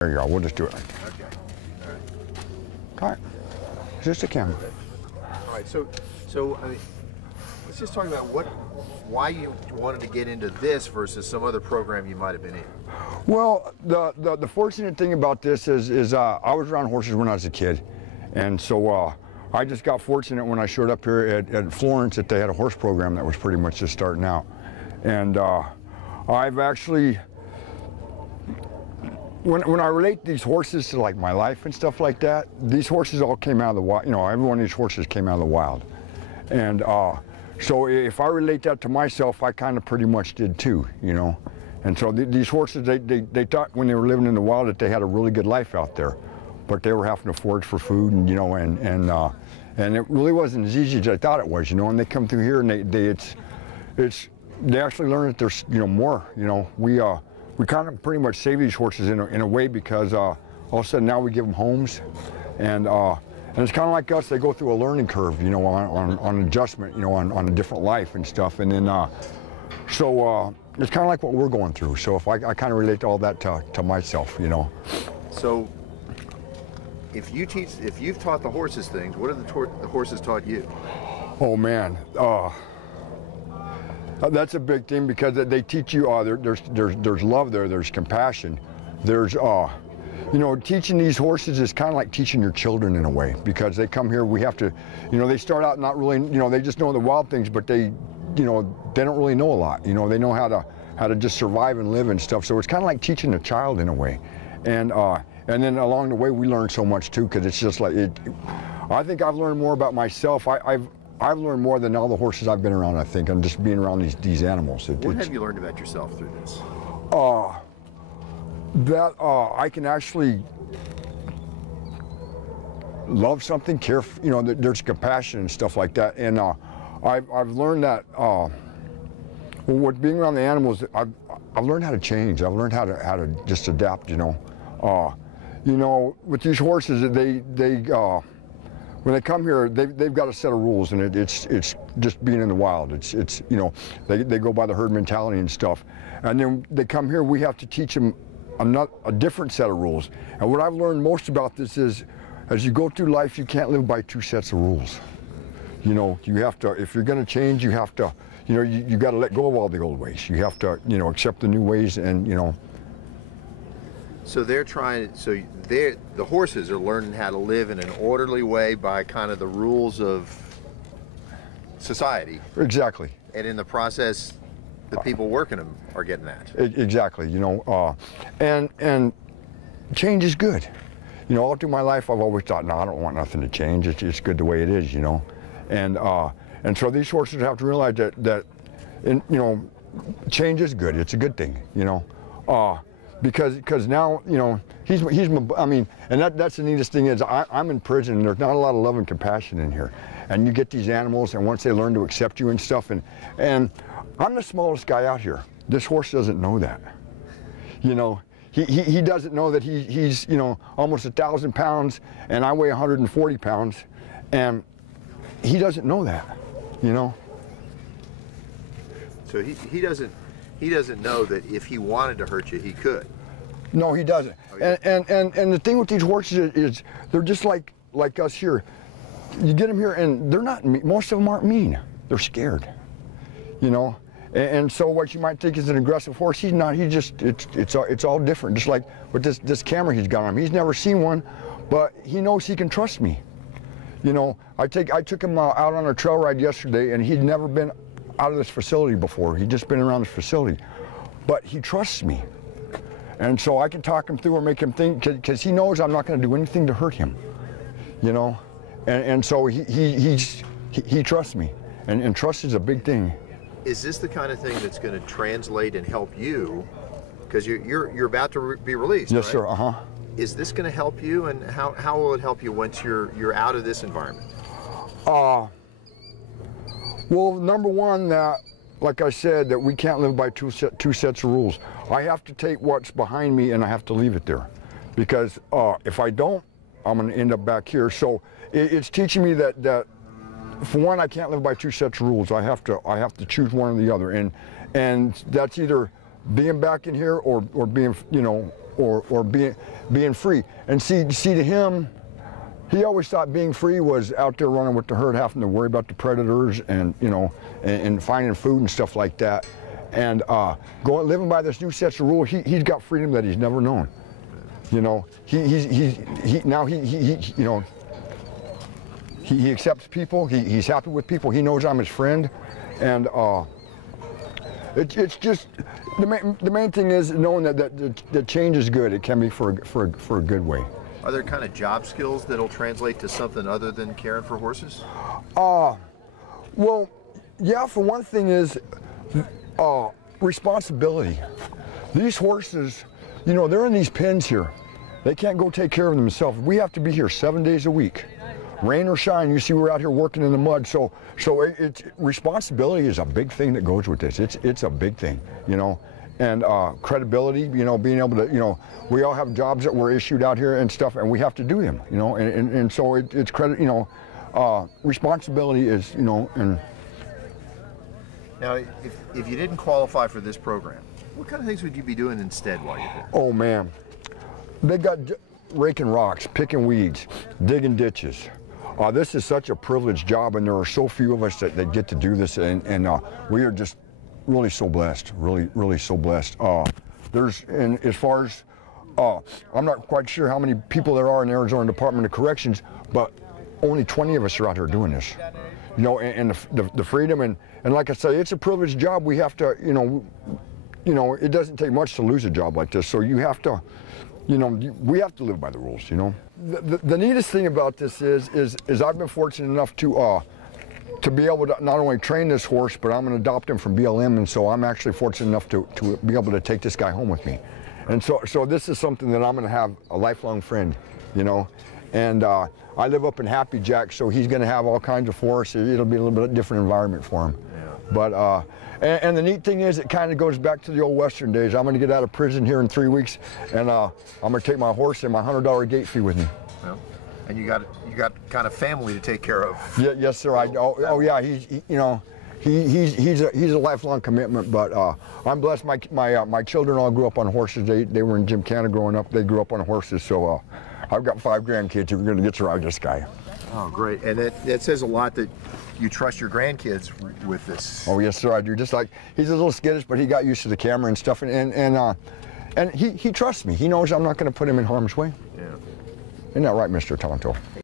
There you go, we'll just do it. Okay. All right, it's just a camera. All right, so I mean, let's just talk about why you wanted to get into this versus some other program you might have been in. Well, the fortunate thing about this is I was around horses when I was a kid, and so I just got fortunate when I showed up here at Florence that they had a horse program that was pretty much just starting out. And I've actually, when I relate these horses to like my life and stuff like that, these horses all came out of the wild. You know, every one of these horses came out of the wild. And so if I relate that to myself, I kind of pretty much did too, you know. And so these horses, they thought when they were living in the wild that they had a really good life out there, but they were having to forage for food, and you know, and it really wasn't as easy as I thought it was, you know. And they come through here and they actually learn that there's, you know, more. You know, we kind of pretty much save these horses in a way, because all of a sudden now we give them homes, and it's kind of like us. They go through a learning curve, you know, on adjustment, you know, on a different life and stuff, and then so it's kind of like what we're going through. So if I kind of relate all that to myself, you know. So if you've taught the horses things, what have the horses taught you? Oh man. That's a big thing, because they teach you there's love there, there's compassion, there's you know, teaching these horses is kind of like teaching your children in a way, because they come here, we have to, you know, they start out not really, you know, they just know the wild things, but they, you know, they don't really know a lot, you know, they know how to just survive and live and stuff. So it's kind of like teaching a child in a way, and then along the way we learn so much too, because it's just like I think I've learned more about myself. I've learned more than all the horses I've been around, I think. I'm just being around these animals. What have you learned about yourself through this? That I can actually love something, care, you know, there's compassion and stuff like that. And I've learned that, with being around the animals, I've learned how to change. I've learned how to just adapt, you know. You know, with these horses, when they come here, they've got a set of rules, and it's just being in the wild. It's you know, they go by the herd mentality and stuff. And then they come here, we have to teach them a different set of rules. And what I've learned most about this is, as you go through life, you can't live by two sets of rules. You know, you have to, if you're going to change, you have to, you know, you got to let go of all the old ways. You have to, you know, accept the new ways, and you know. So they're trying, the horses are learning how to live in an orderly way by kind of the rules of society. Exactly. And in the process, the people working them are getting that. Exactly, you know, and change is good. You know, all through my life, I've always thought, no, I don't want nothing to change. It's good the way it is, you know. And so these horses have to realize that you know, change is good. It's a good thing, you know. Because now, you know, he's I mean, and that's the neatest thing is I'm in prison, and there's not a lot of love and compassion in here. And you get these animals, and once they learn to accept you and stuff, and I'm the smallest guy out here. This horse doesn't know that. You know, he doesn't know that he's, you know, almost 1,000 pounds, and I weigh 140 pounds, and he doesn't know that, you know. So he doesn't know that if he wanted to hurt you, he could. No, he doesn't. Oh, yeah. And the thing with these horses is they're just like us here. You get them here, and they're not, most of them aren't mean. They're scared, you know. And so what you might think is an aggressive horse, he's not. He just, it's all different. Just like with this camera he's got on him. He's never seen one, but he knows he can trust me. You know, I took him out on a trail ride yesterday, and he'd never been out of this facility before. He'd just been around this facility, but he trusts me. And so I can talk him through or make him think, because he knows I'm not going to do anything to hurt him, you know. And so he trusts me, and trust is a big thing. Is this the kind of thing that's going to translate and help you? Because you're about to be released. Yes, right? sir. Is this going to help you, and how will it help you once you're out of this environment? Well, number one, that, like I said, that we can't live by two sets of rules. I have to take what's behind me, and I have to leave it there, because if I don't, I'm going to end up back here. So it's teaching me that for one, I can't live by two sets of rules. I have to choose one or the other, and that's either being back in here or being, you know, or being free. And see to him, he always thought being free was out there running with the herd, having to worry about the predators and, you know, and finding food and stuff like that. And living by this new sets of rules, he's got freedom that he's never known. You know, now you know, he accepts people. He's happy with people. He knows I'm his friend, and it's just the main thing is knowing that change is good. It can be for a good way. Are there kind of job skills that'll translate to something other than caring for horses? Well, yeah. For one thing is responsibility. These horses, you know, they're in these pens here. They can't go take care of themselves. We have to be here 7 days a week, rain or shine. You see, we're out here working in the mud. So it's responsibility is a big thing that goes with this. It's a big thing, you know, and credibility. You know, being able to, you know, we all have jobs that were issued out here and stuff, and we have to do them, you know, and so it's credit, you know, responsibility is, you know, and. Now, if you didn't qualify for this program, what kind of things would you be doing instead while you're here? Oh man, they got raking rocks, picking weeds, digging ditches. This is such a privileged job, and there are so few of us that get to do this, and we are just really so blessed, really so blessed. And as far as, I'm not quite sure how many people there are in the Arizona Department of Corrections, but only 20 of us are out here doing this. You know, and the freedom, and like I say, it's a privileged job. We have to, you know, it doesn't take much to lose a job like this. So you have to, you know, we have to live by the rules. You know, the neatest thing about this is I've been fortunate enough to be able to not only train this horse, but I'm going to adopt him from BLM, and so I'm actually fortunate enough to be able to take this guy home with me. And so this is something that I'm going to have a lifelong friend, you know. And I live up in Happy Jack, so he's going to have all kinds of forests. It'll be a little bit different environment for him. Yeah. But and the neat thing is, it kind of goes back to the old Western days. I'm going to get out of prison here in 3 weeks, and I'm going to take my horse and my $100 gate fee with me. Well, and you got kind of family to take care of. Yeah, yes, sir. Oh yeah, you know, he's a lifelong commitment. But I'm blessed. My children all grew up on horses. They were in Gymkhana growing up. They grew up on horses. So. I've got 5 grandkids who are going to get to ride this guy. Oh, great. And that says a lot that you trust your grandkids with this. Oh, yes, sir, I do. Just like, he's a little skittish, but he got used to the camera and stuff, and he trusts me. He knows I'm not going to put him in harm's way. Yeah. Isn't that right, Mr. Tonto?